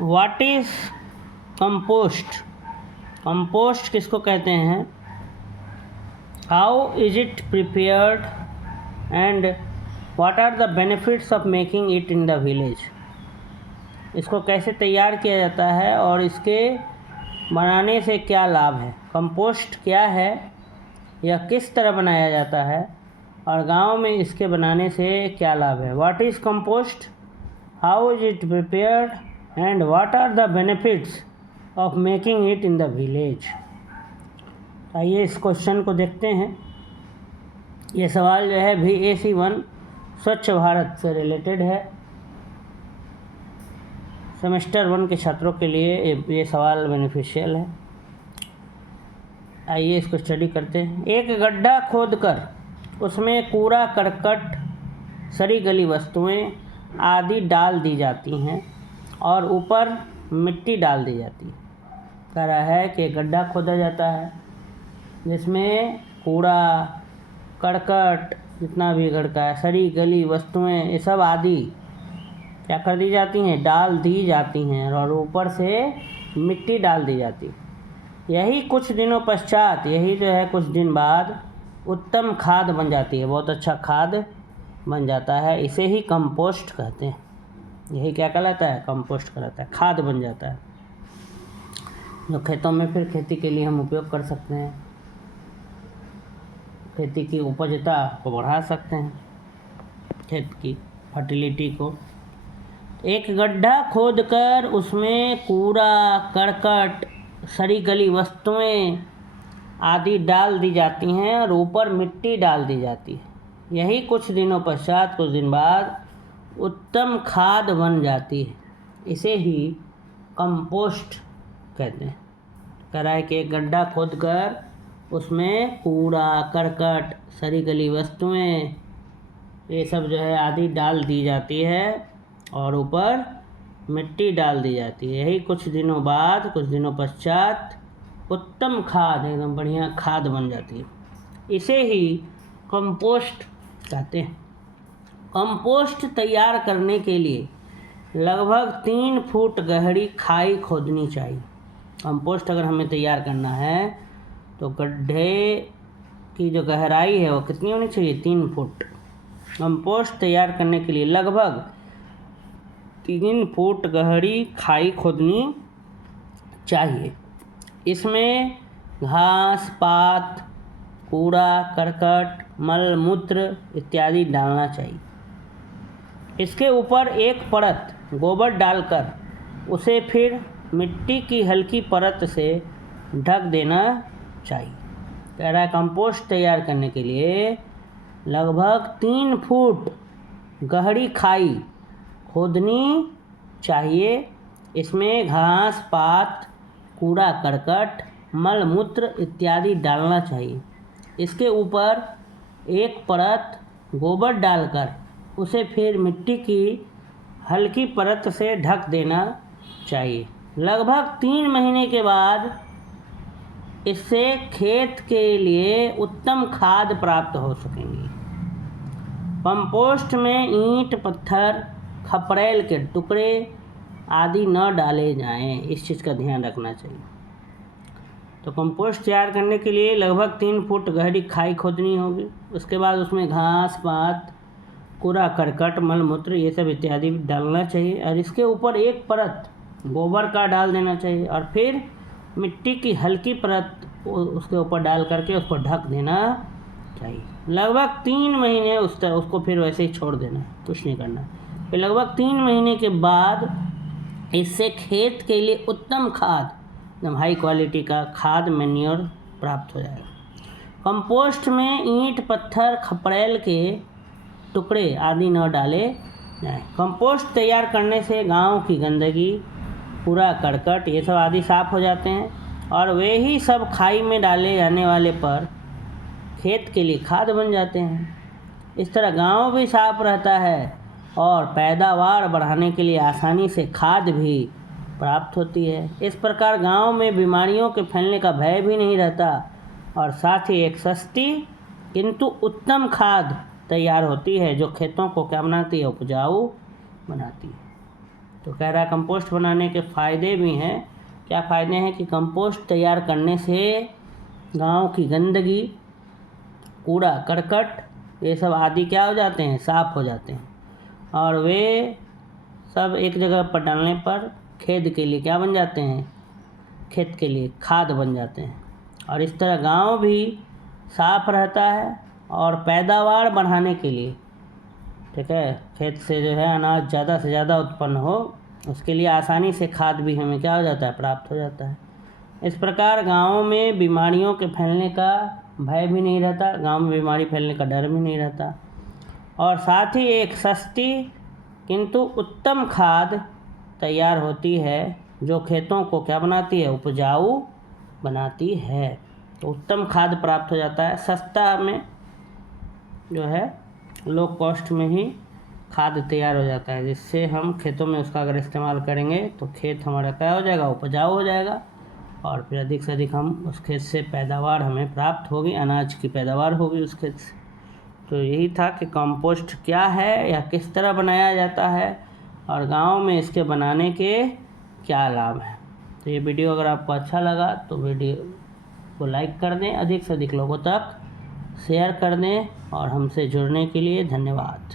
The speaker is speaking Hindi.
What is compost? कंपोस्ट किसको कहते हैं? How is it prepared and what are the benefits of making it in the village? इसको कैसे तैयार किया जाता है और इसके बनाने से क्या लाभ है? कंपोस्ट क्या है, यह किस तरह बनाया जाता है और गांव में इसके बनाने से क्या लाभ है? What is compost, how is it prepared and what are the benefits of making it in the village? आइए इस क्वेश्चन को देखते हैं। ये सवाल जो है VAC1 स्वच्छ भारत से रिलेटेड है। सेमेस्टर 1 के छात्रों के लिए ये सवाल बेनिफिशियल है। आइए इसको स्टडी करते हैं। एक गड्ढा खोदकर उसमें कूड़ा करकट, सड़ी गली वस्तुएं आदि डाल दी जाती हैं और ऊपर मिट्टी डाल दी जाती है। कह रहा है कि गड्ढा खोदा जाता है जिसमें कूड़ा करकट, जितना भी गड़का है, सड़ी गली वस्तुएं, ये सब आदि क्या कर दी जाती हैं? डाल दी जाती हैं और ऊपर से मिट्टी डाल दी जाती है। यही कुछ दिनों पश्चात, यही जो है कुछ दिन बाद उत्तम खाद बन जाती है, बहुत अच्छा खाद बन जाता है। इसे ही कंपोस्ट कहते हैं। यही क्या कहलाता है? कंपोस्ट कहलाता है, खाद बन जाता है जो खेतों में फिर खेती के लिए हम उपयोग कर सकते हैं, खेती की उपजता को बढ़ा सकते हैं, खेत की फर्टिलिटी को। एक गड्ढा खोदकर उसमें कूड़ा करकट, सड़ी गली वस्तुएं आदि डाल दी जाती हैं और ऊपर मिट्टी डाल दी जाती है। यही कुछ दिनों पश्चात, कुछ दिन बाद उत्तम खाद बन जाती है। इसे ही कंपोस्ट कहते हैं। कह रहा है कि एक गड्ढा खोदकर उसमें कूड़ा करकट, सड़ी गली वस्तुएं, ये सब जो है आदि डाल दी जाती है और ऊपर मिट्टी डाल दी जाती है। यही कुछ दिनों बाद, कुछ दिनों पश्चात उत्तम खाद, एकदम बढ़िया खाद बन जाती है। इसे ही कंपोस्ट कहते हैं। कंपोस्ट तैयार करने के लिए लगभग 3 फुट गहरी खाई खोदनी चाहिए। कंपोस्ट अगर हमें तैयार करना है तो गड्ढे की जो गहराई है वो कितनी होनी चाहिए? 3 फुट। कंपोस्ट तैयार करने के लिए लगभग 3 फुट गहरी खाई खोदनी चाहिए। इसमें घास पात, कूड़ा करकट, मल मूत्र इत्यादि डालना चाहिए। इसके ऊपर एक परत गोबर डालकर उसे फिर मिट्टी की हल्की परत से ढक देना चाहिए। कह रहा है कंपोस्ट तैयार करने के लिए लगभग 3 फुट गहरी खाई खोदनी चाहिए। इसमें घास पात, कूड़ा करकट, मल मूत्र इत्यादि डालना चाहिए। इसके ऊपर एक परत गोबर डालकर उसे फिर मिट्टी की हल्की परत से ढक देना चाहिए। लगभग 3 महीने के बाद इससे खेत के लिए उत्तम खाद प्राप्त हो सकेंगी। कंपोस्ट में ईंट, पत्थर, खपरेल के टुकड़े आदि न डाले जाएं, इस चीज़ का ध्यान रखना चाहिए। तो कंपोस्ट तैयार करने के लिए लगभग 3 फुट गहरी खाई खोदनी होगी। उसके बाद उसमें घास पात, कूड़ा करकट, मल मूत्र ये सब इत्यादि डालना चाहिए और इसके ऊपर एक परत गोबर का डाल देना चाहिए और फिर मिट्टी की हल्की परत उसके ऊपर डाल करके उसको ढक देना चाहिए। लगभग 3 महीने उसको फिर वैसे ही छोड़ देना, कुछ नहीं करना। फिर लगभग 3 महीने के बाद इससे खेत के लिए उत्तम खाद, एकदम हाई क्वालिटी का खाद, मैन्योर प्राप्त हो जाएगा। कंपोस्ट में ईंट, पत्थर, खपरेल के टुकड़े आदि न डाले जाएं। कंपोस्ट तैयार करने से गांव की गंदगी, कूड़ा करकट ये सब आदि साफ हो जाते हैं और वे ही सब खाई में डाले जाने वाले पर खेत के लिए खाद बन जाते हैं। इस तरह गांव भी साफ रहता है और पैदावार बढ़ाने के लिए आसानी से खाद भी प्राप्त होती है। इस प्रकार गांव में बीमारियों के फैलने का भय भी नहीं रहता और साथ ही एक सस्ती किंतु उत्तम खाद तैयार होती है जो खेतों को क्या बनाती है? उपजाऊ बनाती है। तो कह रहा है कंपोस्ट बनाने के फ़ायदे भी हैं। क्या फ़ायदे हैं कि कंपोस्ट तैयार करने से गांव की गंदगी, कूड़ा करकट, ये सब आदि क्या हो जाते हैं, साफ़ हो जाते हैं, और वे सब एक जगह पर डालने पर खेत के लिए क्या बन जाते हैं, खेत के लिए खाद बन जाते हैं। और इस तरह गांव भी साफ रहता है और पैदावार बढ़ाने के लिए, ठीक है, खेत से जो है अनाज ज़्यादा से ज़्यादा उत्पन्न हो, उसके लिए आसानी से खाद भी हमें क्या हो जाता है, प्राप्त हो जाता है। इस प्रकार गाँव में बीमारियों के फैलने का भय भी नहीं रहता, गाँव में बीमारी फैलने का डर भी नहीं रहता, और साथ ही एक सस्ती किंतु उत्तम खाद तैयार होती है जो खेतों को क्या बनाती है, उपजाऊ बनाती है। तो उत्तम खाद प्राप्त हो जाता है, सस्ता में जो है लो कॉस्ट में ही खाद तैयार हो जाता है, जिससे हम खेतों में उसका अगर इस्तेमाल करेंगे तो खेत हमारा क्या हो जाएगा, उपजाऊ हो जाएगा, और फिर अधिक से अधिक हम उस खेत से पैदावार हमें प्राप्त होगी, अनाज की पैदावार होगी उस खेत से। तो यही था कि कंपोस्ट क्या है या किस तरह बनाया जाता है और गांव में इसके बनाने के क्या लाभ हैं। तो ये वीडियो अगर आपको अच्छा लगा तो वीडियो को लाइक कर दें, अधिक से अधिक लोगों तक शेयर कर दें, और हमसे जुड़ने के लिए धन्यवाद।